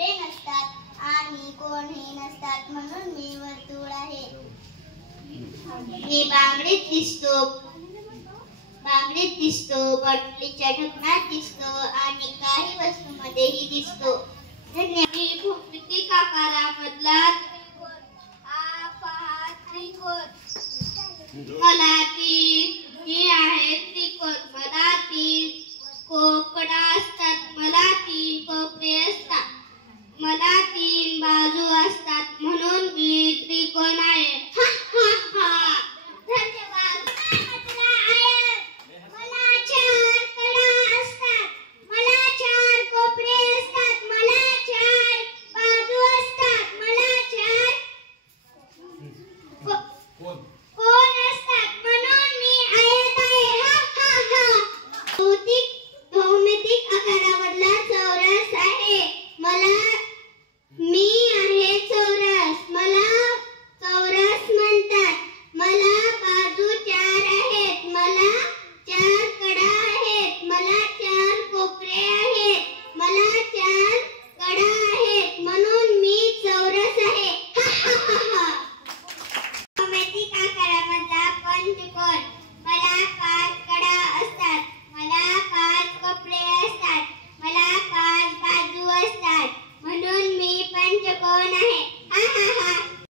कोपरे नसतात आणि कोणही नसतात म्हणून मी वर्तुळ आहे. मी बांगडीत दिसतो, बॉटलीच्या ढकनात दिसतो आणि काही वस्तूंमध्येही दिसतो. धन्यवाद. मी भौमितिक आकारामधला त्रिकोण. मी आहे त्रिकोण. मला ती कोकडा